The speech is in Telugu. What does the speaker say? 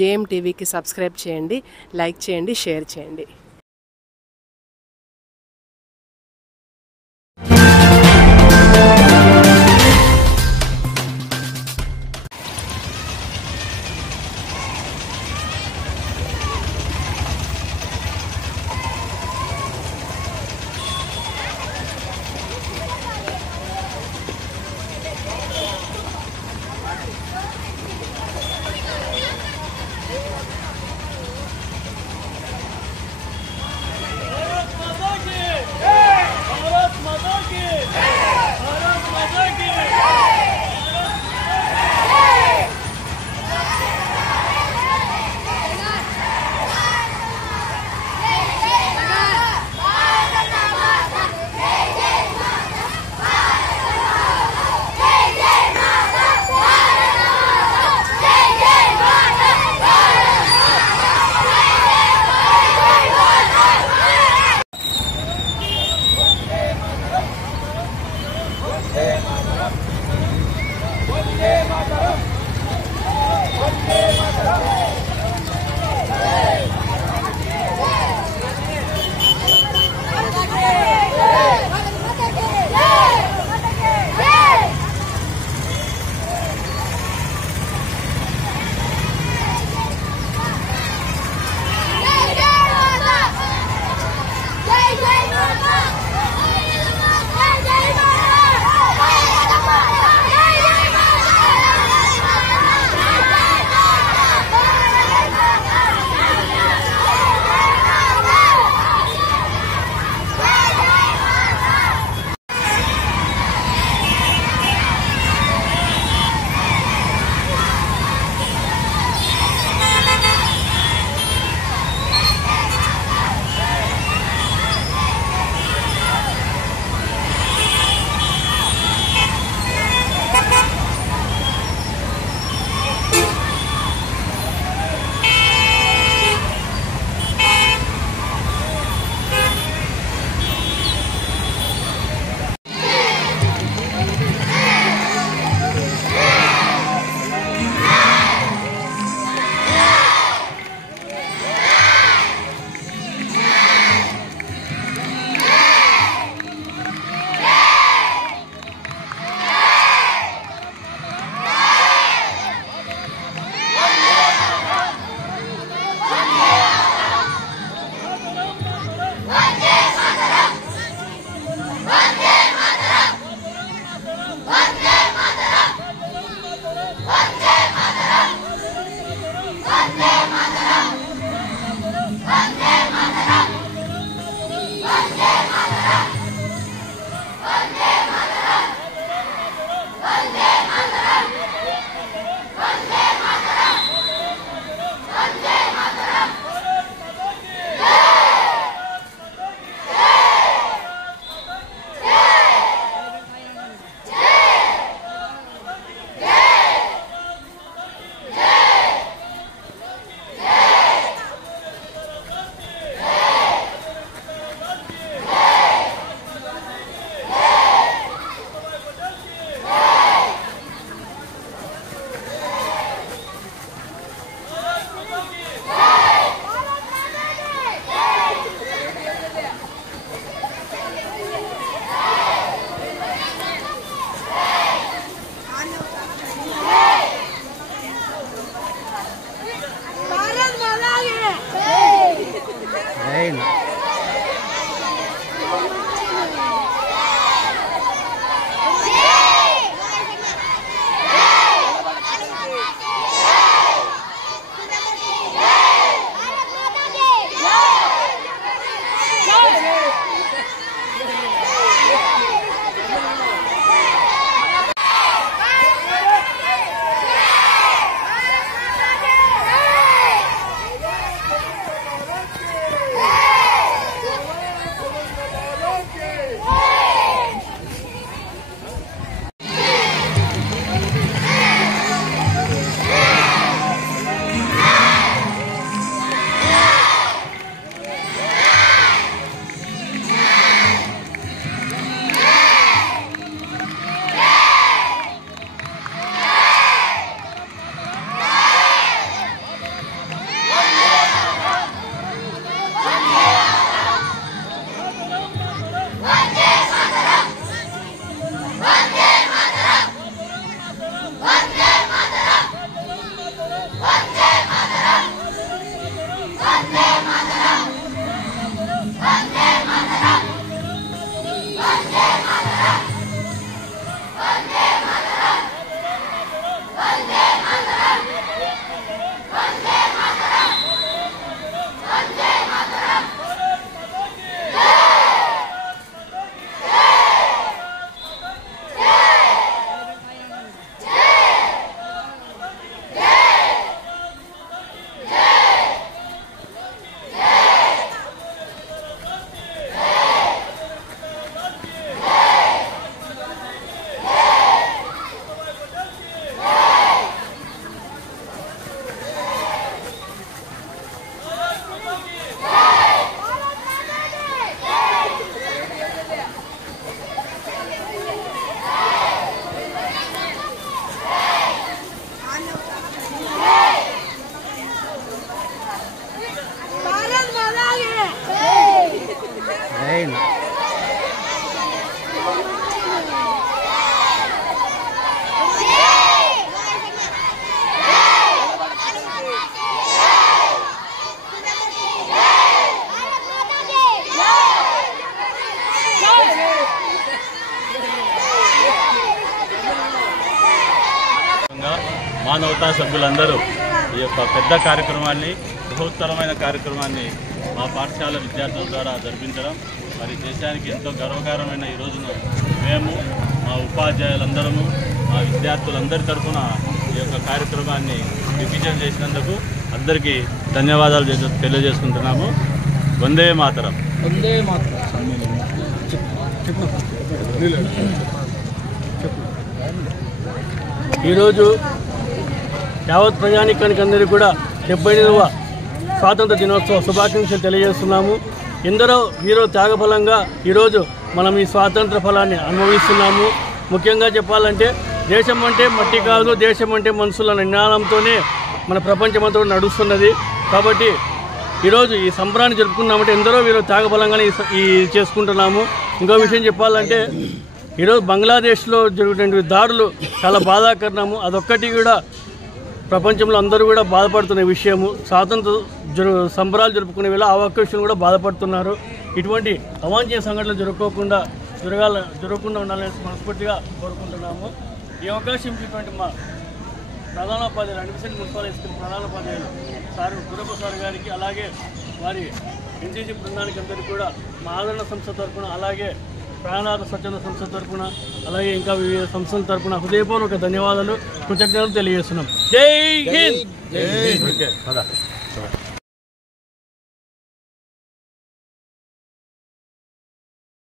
జేఎం టీవీకి సబ్స్క్రైబ్ చేయండి, లైక్ చేయండి, షేర్ చేయండి. మానవతా సభ్యులందరూ ఈ యొక్క పెద్ద కార్యక్రమాన్ని, బృహత్తరమైన కార్యక్రమాన్ని మా పాఠశాల విద్యార్థుల ద్వారా జరిపించడం మరి దేశానికి ఎంతో గర్వకారమైన ఈ రోజున మేము మా ఉపాధ్యాయులందరము మా విద్యార్థులందరి తరఫున ఈ యొక్క కార్యక్రమాన్ని దిగ్విజయం చేసినందుకు అందరికీ ధన్యవాదాలు తెలియజేసుకుంటున్నాము. వందే మాతరం. వందే మాతరం. ఈరోజు యావత్ ప్రజానీకానికి అందరికీ కూడా 78వ స్వాతంత్ర దినోత్సవ శుభాకాంక్షలు తెలియజేస్తున్నాము. ఎందరో వీరో త్యాగఫలంగా ఈరోజు మనం ఈ స్వాతంత్ర ఫలాన్ని అనుభవిస్తున్నాము. ముఖ్యంగా చెప్పాలంటే దేశం అంటే మట్టి కాదు, దేశం అంటే మనుషుల నినాదంతోనే మన ప్రపంచమంతా నడుస్తున్నది. కాబట్టి ఈరోజు ఈ సంబరాన్ని జరుపుకున్నామంటే ఎందరో వీరో త్యాగఫలంగానే ఈ చేసుకుంటున్నాము. ఇంకో విషయం చెప్పాలంటే ఈరోజు బంగ్లాదేశ్లో జరుగుతున్న దాడులు చాలా బాధాకరణము. అదొక్కటి కూడా ప్రపంచంలో అందరూ కూడా బాధపడుతున్న విషయము. స్వాతంత్ర సంబరాలు జరుపుకునే వేళ ఆ ఒక్క విషయం కూడా బాధపడుతున్నారు. ఇటువంటి అవాంఛనీయ సంఘటనలు జరగకుండా ఉండాలని మనస్ఫూర్తిగా కోరుకుంటున్నాము. ఈ అవకాశం ఇచ్చినటువంటి మా ప్రధానోపాధ్యాయులు అడ్మిషన్ మున్సిపల్ హై స్కూల్ ప్రధానోపాధ్యాయులు సార్ గురప్ప సార్ గారికి, అలాగే వారి ఎన్సీసీ బృందానికి అందరికీ కూడా మా ఆదరణ సంస్థ తరఫున, అలాగే ప్రాణాధార స్వచ్ఛంద సంస్థ తరఫున, అలాగే ఇంకా వివిధ సంస్థల తరఫున హృదయపూర్వక ధన్యవాదాలు, కృతజ్ఞతలు తెలియజేస్తున్నాం. జై హింద్.